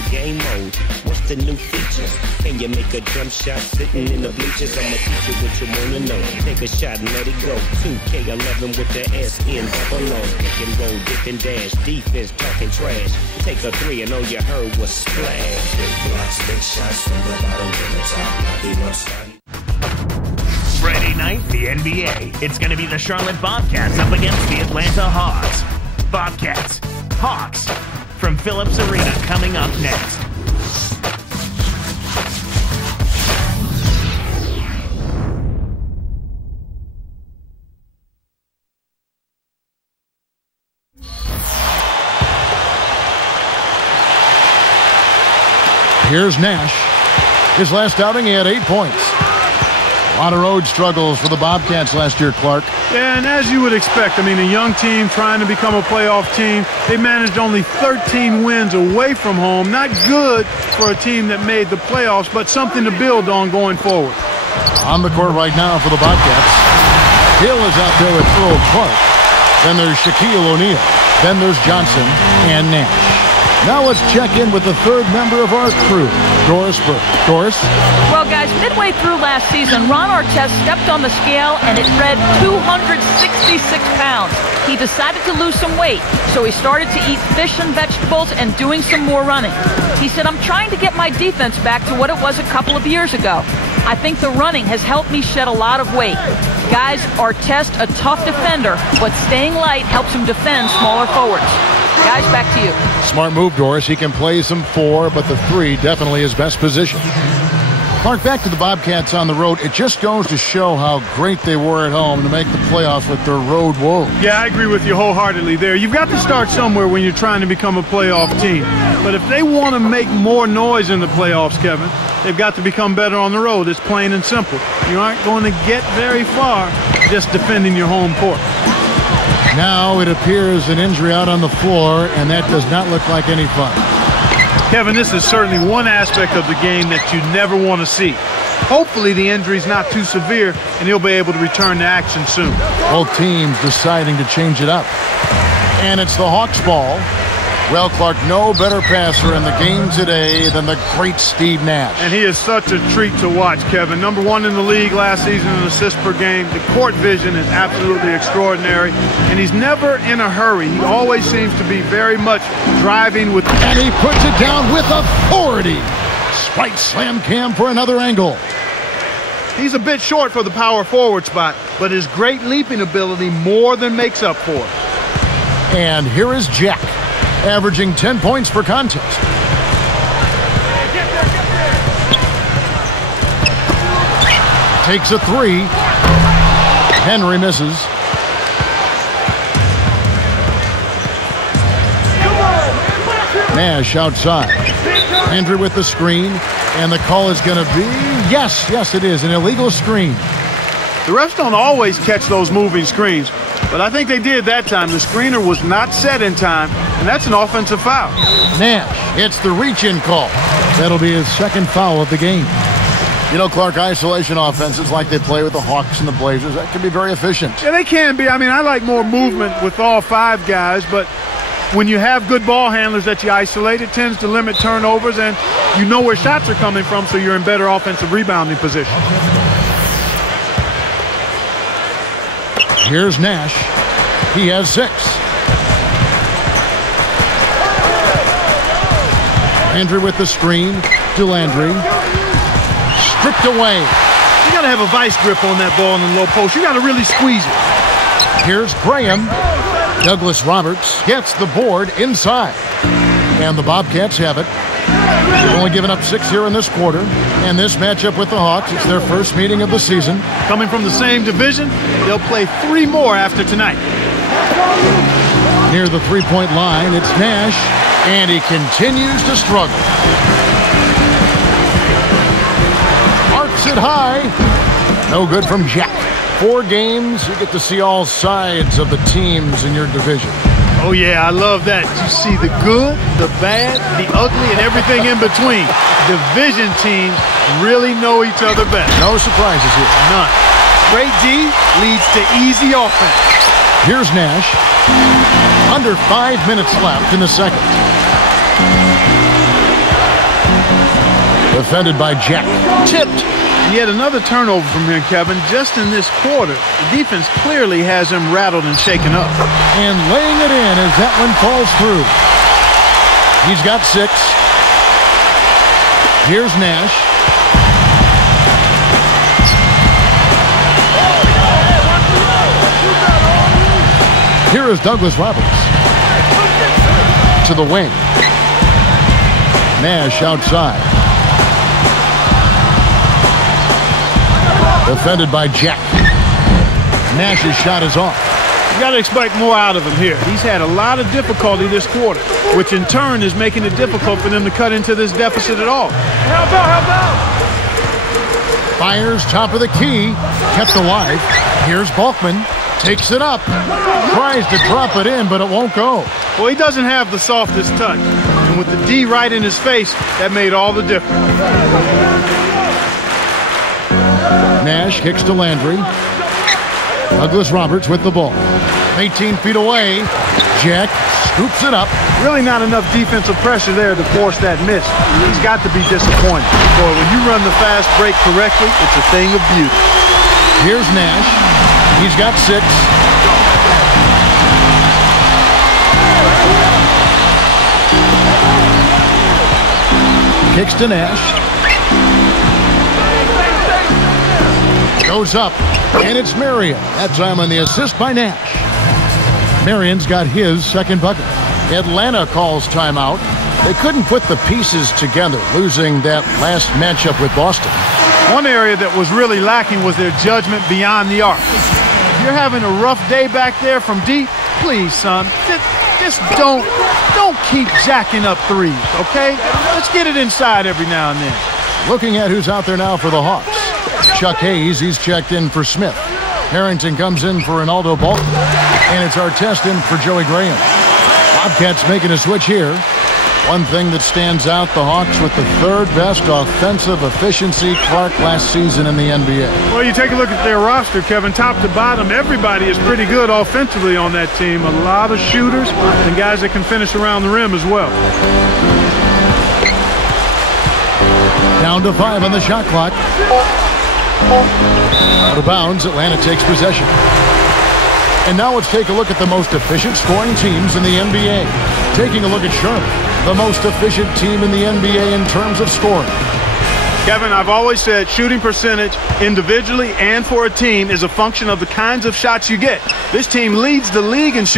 the game mode. What's the new feature? Can you make a jump shot sitting in the bleachers? I'ma teach you what you wanna know. Take a shot and let it go. 2K11 with the SN double O. Pick and roll, dip and dash. Defense talking trash. Take a three and all you heard was splash. Big blocks, big shots from the bottom to the top. Friday night, the NBA. It's going to be the Charlotte Bobcats up against the Atlanta Hawks. Bobcats, Hawks, from Phillips Arena coming up next. Here's Nash. His last outing, he had 8 points. A lot of road struggles for the Bobcats last year, Clark. Yeah, and as you would expect, I mean, a young team trying to become a playoff team. They managed only 13 wins away from home. Not good for a team that made the playoffs, but something to build on going forward. On the court right now for the Bobcats. Hill is out there with Earl Clark. Then there's Shaquille O'Neal. Then there's Johnson and Nash. Now let's check in with the third member of our crew, Doris Burke. Doris? Well, guys, midway through last season, Ron Artest stepped on the scale and it read 266 pounds. He decided to lose some weight, so he started to eat fish and vegetables and doing some more running. He said, I'm trying to get my defense back to what it was a couple of years ago. I think the running has helped me shed a lot of weight. Guys, Artest, a tough defender, but staying light helps him defend smaller forwards. Guys, back to you. Smart move, Doris. He can play some 4, but the 3 definitely his best position. Clark, back to the Bobcats on the road. It just goes to show how great they were at home to make the playoffs with their road woes. Yeah, I agree with you wholeheartedly there. You've got to start somewhere when you're trying to become a playoff team. But if they want to make more noise in the playoffs, Kevin, they've got to become better on the road. It's plain and simple. You aren't going to get very far just defending your home court. Now it appears an injury out on the floor, and that does not look like any fun. Kevin, this is certainly one aspect of the game that you never want to see. Hopefully the injury's not too severe, and he'll be able to return to action soon. Both teams deciding to change it up. And it's the Hawks' ball. Well, Clark, no better passer in the game today than the great Steve Nash. And he is such a treat to watch, Kevin. #1 in the league last season in assists per game. The court vision is absolutely extraordinary. And he's never in a hurry. He always seems to be very much driving with... And he puts it down with authority. Spike slam Cam for another angle. He's a bit short for the power forward spot, but his great leaping ability more than makes up for it. And here is Jack, averaging 10 points per contest. Takes a 3. Henry misses. Nash outside. Henry with the screen. And the call is going to be, yes, it is, an illegal screen. The refs don't always catch those moving screens, but I think they did that time. The screener was not set in time, and that's an offensive foul. Nash, it's the reach-in call. That'll be his second foul of the game. You know, Clark, isolation offenses like they play with the Hawks and the Blazers, that can be very efficient. Yeah, they can be. I mean, I like more movement with all 5 guys, but when you have good ball handlers that you isolate, it tends to limit turnovers, and you know where shots are coming from, so you're in better offensive rebounding position. Here's Nash. He has 6. Landry with the screen. DeLandre. Stripped away. You got to have a vice grip on that ball in the low post. You got to really squeeze it. Here's Graham. Douglas Roberts gets the board inside. And the Bobcats have it. They've only given up 6 here in this quarter. And this matchup with the Hawks, it's their first meeting of the season. Coming from the same division, they'll play 3 more after tonight. Near the three-point line, it's Nash, and he continues to struggle. Arcs it high. No good from Jack. 4 games, you get to see all sides of the teams in your division. Oh, yeah, I love that. You see the good, the bad, the ugly, and everything in between. Division teams really know each other best. No surprises here. None. Great D leads to easy offense. Here's Nash. Under 5 minutes left in the second. Defended by Jack. Tipped. Yet another turnover from him, Kevin, just in this quarter. The defense clearly has him rattled and shaken up. And laying it in as that one falls through. He's got 6. Here's Nash. Here is Douglas Roberts. To the wing. Nash outside. Defended by Jack. Nash's shot is off. You got to expect more out of him here. He's had a lot of difficulty this quarter, which in turn is making it difficult for them to cut into this deficit at all. Help out! Fires top of the key. Kept alive. Here's Balkman. Takes it up. Tries to drop it in, but it won't go. Well, he doesn't have the softest touch. And with the D right in his face, that made all the difference. Nash kicks to Landry. Douglas Roberts with the ball. 18 feet away. Jack scoops it up. Really not enough defensive pressure there to force that miss. He's got to be disappointed. Boy, when you run the fast break correctly, it's a thing of beauty. Here's Nash. He's got 6. Kicks to Nash. Goes up. And it's Marion. That time on the assist by Nash. Marion's got his second bucket. Atlanta calls timeout. They couldn't put the pieces together, losing that last matchup with Boston. One area that was really lacking was their judgment beyond the arc. If you're having a rough day back there from deep, please, son, just don't keep jacking up threes, okay? Let's get it inside every now and then. Looking at who's out there now for the Hawks. Chuck Hayes, he's checked in for Smith. Harrington comes in for Ronaldo Balton. And it's Artest in for Joey Graham. Bobcats making a switch here. One thing that stands out, the Hawks with the 3rd best offensive efficiency, Clark, last season in the NBA. Well, you take a look at their roster, Kevin, top to bottom, everybody is pretty good offensively on that team. A lot of shooters and guys that can finish around the rim as well. Down to 5 on the shot clock. Out of bounds, Atlanta takes possession. And now let's take a look at the most efficient scoring teams in the NBA. Taking a look at Charlotte, the most efficient team in the NBA in terms of scoring. Kevin, I've always said shooting percentage individually and for a team is a function of the kinds of shots you get. This team leads the league in shooting.